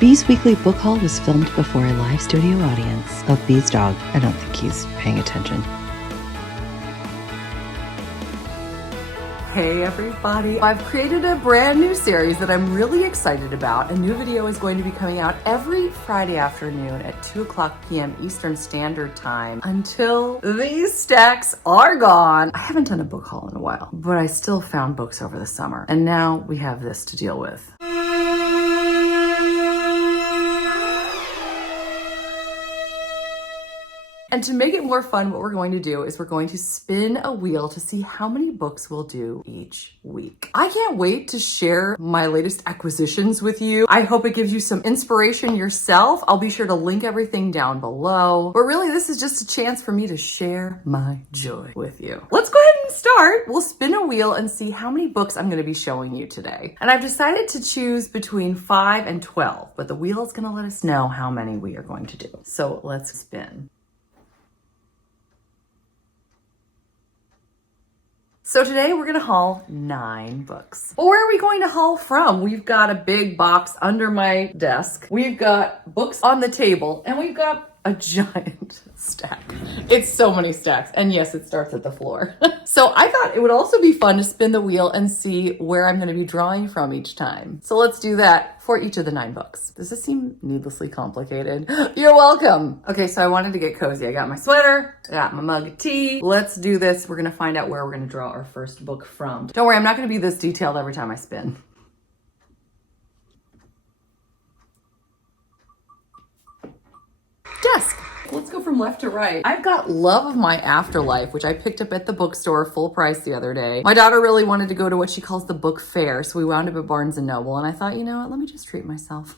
Bee's weekly book haul was filmed before a live studio audience of Bee's dog. I don't think he's paying attention. Hey everybody, I've created a brand new series that I'm really excited about. A new video is going to be coming out every Friday afternoon at 2:00 p.m. Eastern Standard Time until these stacks are gone. I haven't done a book haul in a while, but I still found books over the summer. And now we have this to deal with. And to make it more fun, what we're going to do is we're going to spin a wheel to see how many books we'll do each week. I can't wait to share my latest acquisitions with you. I hope it gives you some inspiration yourself. I'll be sure to link everything down below. But really, this is just a chance for me to share my joy with you. Let's go ahead and start. We'll spin a wheel and see how many books I'm going to be showing you today. And I've decided to choose between 5 and 12, but the wheel is going to let us know how many we are going to do. So let's spin. So today we're gonna haul 9 books. But where are we going to haul from? We've got a big box under my desk. We've got books on the table, and we've got a giant stack. It's so many stacks. And yes, it starts at the floor. So I thought it would also be fun to spin the wheel and see where I'm gonna be drawing from each time. So let's do that for each of the 9 books. Does this seem needlessly complicated? You're welcome. Okay, so I wanted to get cozy. I got my sweater, I got my mug of tea. Let's do this. We're gonna find out where we're gonna draw our first book from. Don't worry, I'm not gonna be this detailed every time I spin. Desk. Let's go from left to right. I've got Love of My Afterlife, which I picked up at the bookstore full price the other day. My daughter really wanted to go to what she calls the book fair, so we wound up at Barnes & Noble, and I thought, you know what, let me just treat myself.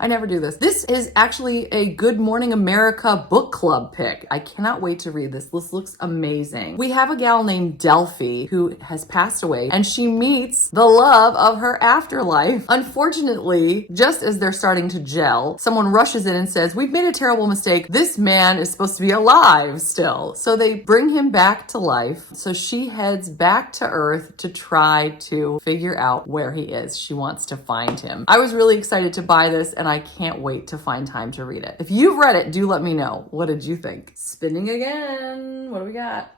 I never do this. This is actually a Good Morning America book club pick. I cannot wait to read this. This looks amazing. We have a gal named Delphi who has passed away, and she meets the love of her afterlife. Unfortunately, just as they're starting to gel, someone rushes in and says, "We've made a terrible mistake. This man is supposed to be alive still." So they bring him back to life. So she heads back to Earth to try to figure out where he is. She wants to find him. I was really excited to buy this, and I can't wait to find time to read it. If you've read it, do let me know. What did you think? Spinning again. What do we got?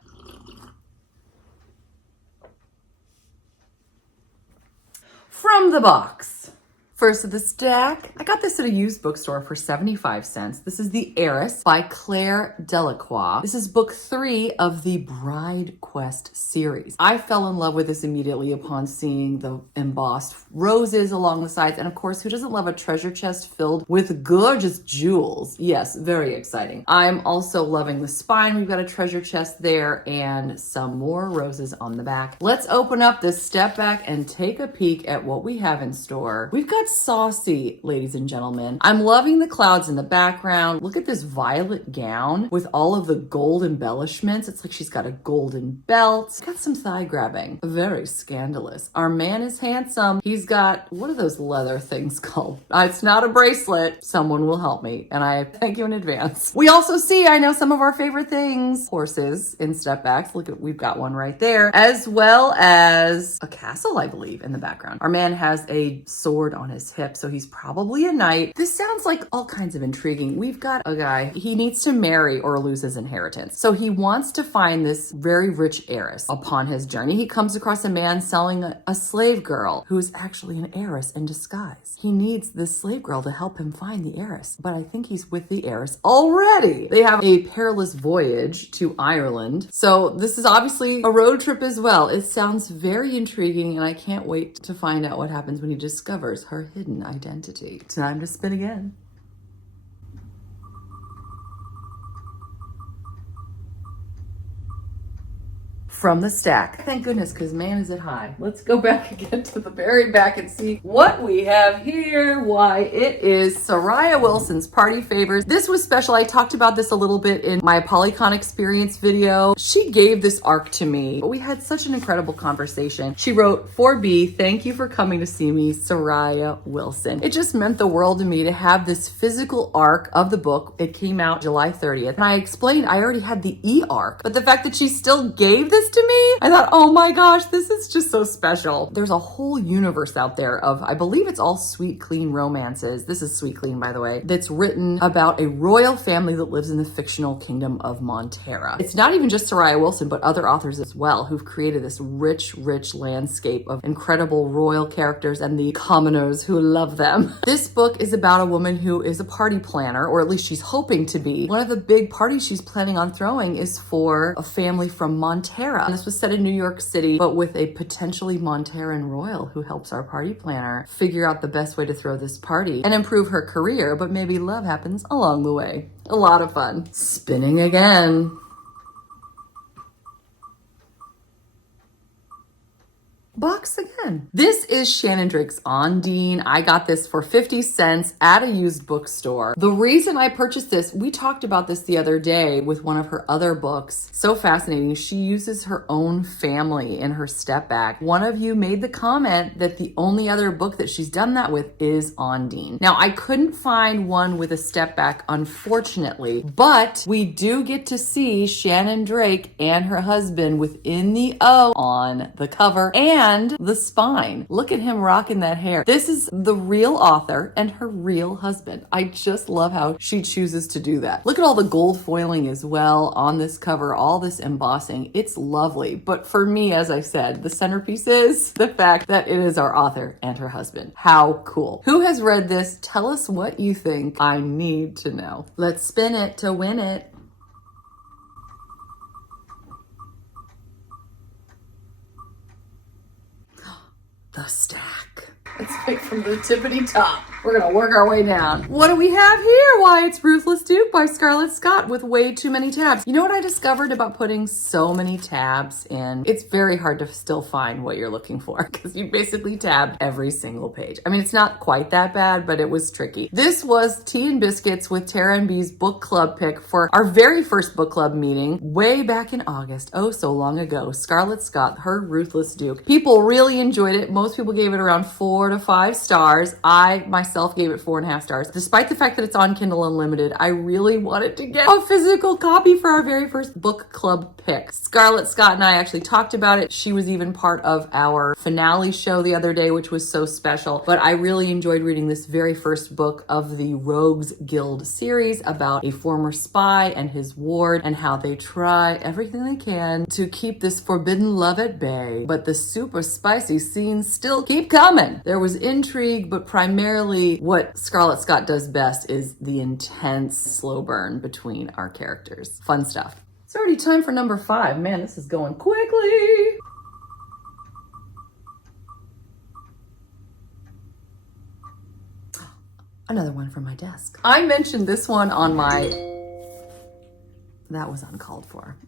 From the box. First of the stack, I got this at a used bookstore for 75 cents. This is the Heiress by Claire Delacroix. This is book 3 of the Bride Quest series. I fell in love with this immediately upon seeing the embossed roses along the sides. And of course, who doesn't love a treasure chest filled with gorgeous jewels? Yes, very exciting. I'm also loving the spine. We've got a treasure chest there and some more roses on the back. Let's open up this step back and take a peek at what we have in store. We've got saucy, ladies and gentlemen. I'm loving the clouds in the background. Look at this violet gown with all of the gold embellishments. It's like she's got a golden belt. Got some thigh grabbing. Very scandalous. Our man is handsome. He's got, what are those leather things called? It's not a bracelet. Someone will help me, and I thank you in advance. We also see, I know, some of our favorite things. Horses in step backs. Look at, we've got one right there. As well as a castle, I believe, in the background. Our man has a sword on his hip, so he's probably a knight. This sounds like all kinds of intriguing. We've got a guy, he needs to marry or lose his inheritance. So he wants to find this very rich heiress. Upon his journey, he comes across a man selling a slave girl who's actually an heiress in disguise. He needs this slave girl to help him find the heiress, but I think he's with the heiress already. They have a perilous voyage to Ireland. So this is obviously a road trip as well. It sounds very intriguing, and I can't wait to find out what happens when he discovers her hidden identity. Time to spin again. From the stack. Thank goodness, because man is it high. Let's go back again to the very back and see what we have here. Why, it is Soraya Wilson's Party Favors. This was special. I talked about this a little bit in my Polycon experience video. She gave this arc to me, but we had such an incredible conversation. She wrote, "4B, thank you for coming to see me, Soraya Wilson." It just meant the world to me to have this physical arc of the book. It came out July 30th. And I explained I already had the e-arc, but the fact that she still gave this this to me. I thought, oh my gosh, this is just so special. There's a whole universe out there of, I believe it's all sweet, clean romances. This is Sweet Clean, by the way, that's written about a royal family that lives in the fictional kingdom of Monterra. It's not even just Soraya Wilson, but other authors as well who've created this rich, rich landscape of incredible royal characters and the commoners who love them. This book is about a woman who is a party planner, or at least she's hoping to be. One of the big parties she's planning on throwing is for a family from Monterra. And this was set in New York City, but with a potentially Monterran royal who helps our party planner figure out the best way to throw this party and improve her career, but maybe love happens along the way. A lot of fun. Spinning again. Box again. This is Shannon Drake's Ondine. I got this for 50 cents at a used bookstore. The reason I purchased this, we talked about this the other day with one of her other books. So fascinating. She uses her own family in her step back. One of you made the comment that the only other book that she's done that with is Ondine. Now, I couldn't find one with a step back, unfortunately, but we do get to see Shannon Drake and her husband within the O on the cover and the spine. Look at him rocking that hair. This is the real author and her real husband. I just love how she chooses to do that. Look at all the gold foiling as well on this cover, all this embossing. It's lovely. But for me, as I said, the centerpiece is the fact that it is our author and her husband. How cool. Who has read this? Tell us what you think. I need to know. Let's spin it to win it. The stack. Let's pick from the tippity top. We're gonna work our way down. What do we have here? Why, it's Ruthless Duke by Scarlett Scott with way too many tabs. You know what I discovered about putting so many tabs in? It's very hard to still find what you're looking for because you basically tabbed every single page. I mean, it's not quite that bad, but it was tricky. This was Tea and Biscuits with Tara and B's book club pick for our very first book club meeting way back in August. Oh, so long ago. Scarlett Scott, her Ruthless Duke. People really enjoyed it. Most people gave it around 4 to 5 stars. I myself gave it 4.5 stars. Despite the fact that it's on Kindle Unlimited, I really wanted to get a physical copy for our very first book club pick. Scarlett Scott and I actually talked about it. She was even part of our finale show the other day, which was so special. But I really enjoyed reading this very first book of the Rogues Guild series about a former spy and his ward and how they try everything they can to keep this forbidden love at bay. But the super spicy scenes still keep coming. There was intrigue, but primarily what Scarlett Scott does best is the intense slow burn between our characters. Fun stuff. It's already time for number 5. Man, this is going quickly. Another one from my desk. I mentioned this one on my... That was uncalled for.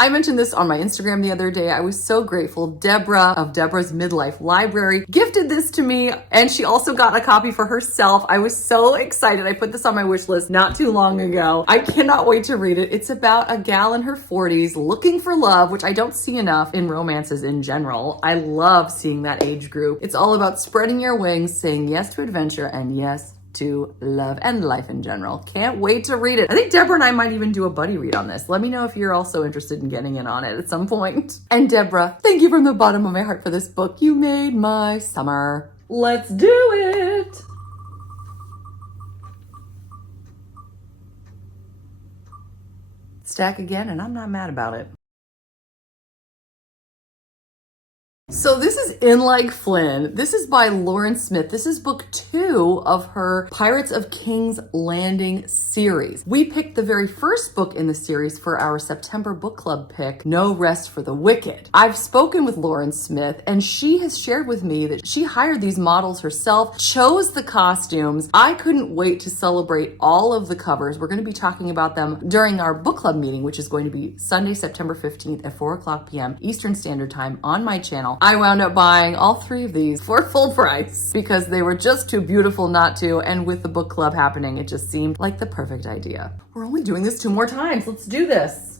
I mentioned this on my Instagram the other day. I was so grateful. Deborah of Deborah's Midlife Library gifted this to me, and she also got a copy for herself. I was so excited. I put this on my wish list not too long ago. I cannot wait to read it. It's about a gal in her 40s looking for love, which I don't see enough in romances in general. I love seeing that age group. It's all about spreading your wings, saying yes to adventure and yes to love and life in general. Can't wait to read it. I think Deborah and I might even do a buddy read on this. Let me know if you're also interested in getting in on it at some point. And Deborah, thank you from the bottom of my heart for this book. You made my summer. Let's do it. Stack again, and I'm not mad about it. So this is In Like Flynn. This is by Lauren Smith. This is book 2 of her Pirates of King's Landing series. We picked the very first book in the series for our September book club pick, No Rest for the Wicked. I've spoken with Lauren Smith, and she has shared with me that she hired these models herself, chose the costumes. I couldn't wait to celebrate all of the covers. We're going to be talking about them during our book club meeting, which is going to be Sunday, September 15th at 4 o'clock p.m. Eastern Standard Time on my channel. I wound up buying all 3 of these for full price because they were just too beautiful not to, and with the book club happening, it just seemed like the perfect idea. We're only doing this 2 more times. Let's do this.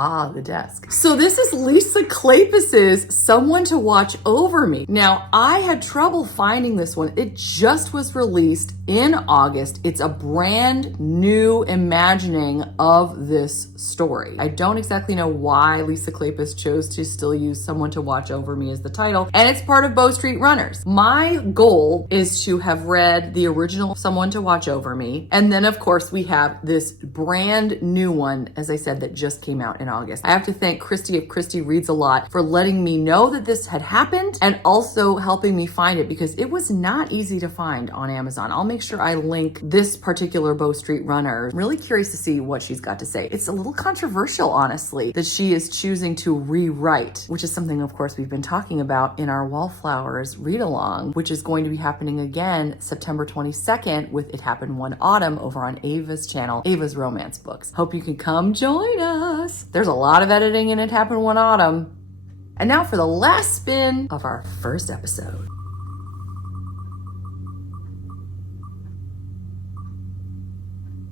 Ah, the desk. So this is Lisa Kleypas's Someone to Watch Over Me. Now, I had trouble finding this one. It just was released in August. It's a brand new imagining of this story. I don't exactly know why Lisa Kleypas chose to still use Someone to Watch Over Me as the title, and it's part of Bow Street Runners. My goal is to have read the original Someone to Watch Over Me, and then of course we have this brand new one, as I said, that just came out in August. I have to thank Christy of Christy Reads a Lot for letting me know that this had happened and also helping me find it, because it was not easy to find on Amazon. I'll make sure I link this particular Bow Street Runner. I'm really curious to see what she's got to say. It's a little controversial, honestly, that she is choosing to rewrite, which is something, of course, we've been talking about in our Wallflowers read-along, which is going to be happening again September 22nd with It Happened One Autumn over on Ava's channel, Ava's Romance Books. Hope you can come join us. There's a lot of editing in It Happened One Autumn. And now for the last spin of our first episode.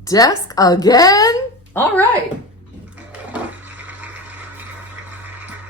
Desk again? All right.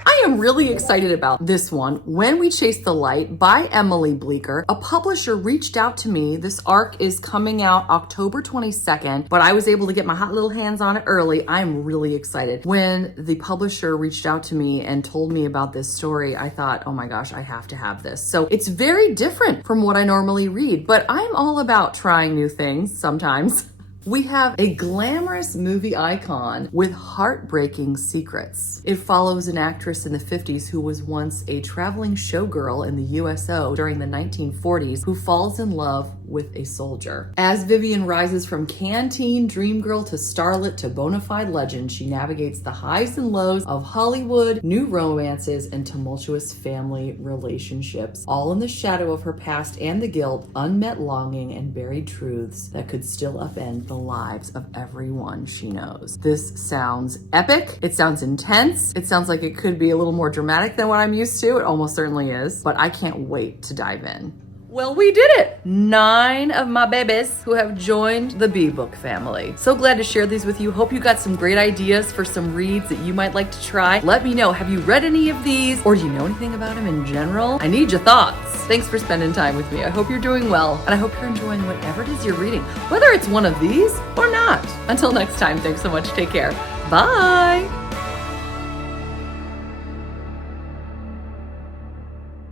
I am really excited about this one, When We Chase the Light by Emily Bleeker. A publisher reached out to me. This arc is coming out October 22nd, but I was able to get my hot little hands on it early. I'm really excited. When the publisher reached out to me and told me about this story, I thought, oh my gosh, I have to have this. So it's very different from what I normally read, but I'm all about trying new things sometimes. We have a glamorous movie icon with heartbreaking secrets. It follows an actress in the 50s who was once a traveling showgirl in the USO during the 1940s who falls in love with a soldier. As Vivian rises from canteen dream girl to starlet to bona fide legend, she navigates the highs and lows of Hollywood, new romances, and tumultuous family relationships, all in the shadow of her past and the guilt, unmet longing, and buried truths that could still upend the lives of everyone she knows. This sounds epic. It sounds intense. It sounds like it could be a little more dramatic than what I'm used to. It almost certainly is, but I can't wait to dive in. Well, we did it! 9 of my babies who have joined the B-Book family. So glad to share these with you. Hope you got some great ideas for some reads that you might like to try. Let me know, have you read any of these? Or do you know anything about them in general? I need your thoughts. Thanks for spending time with me. I hope you're doing well, and I hope you're enjoying whatever it is you're reading, whether it's one of these or not. Until next time, thanks so much. Take care. Bye!